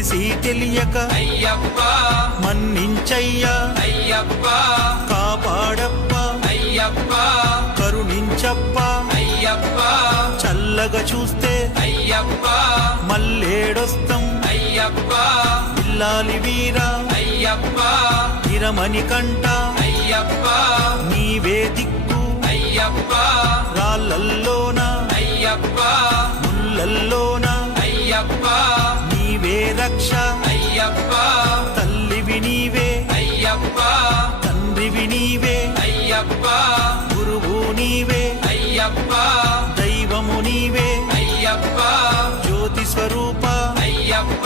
తెలిసి తెలియక అయ్యప్ప మన్నించయ్యా అయ్యప్ప కాపాడప్ప అయ్యప్ప కరుణించప్ప అయ్యప్ప చల్లగా చూస్తే అయ్యప్ప మల్లేడొస్తం అయ్యప్ప ఇల్లాలి వీరా అయ్యప్ప ఇరమణి కంట అయ్యప్ప నీవే దిక్కు అయ్యప్ప రాళ్ళల్లోన అయ్యప్ప ముళ్ళల్లోన అయ్యప్ప నీవే రక్ష అయ్యప్ప తల్లివి నీవే అయ్యప్ప తండ్రివి నీవే అయ్యప్ప గురువు నీవే అయ్యప్ప దైవము నీవే అయ్యప్ప జ్యోతి స్వరూప అయ్యప్ప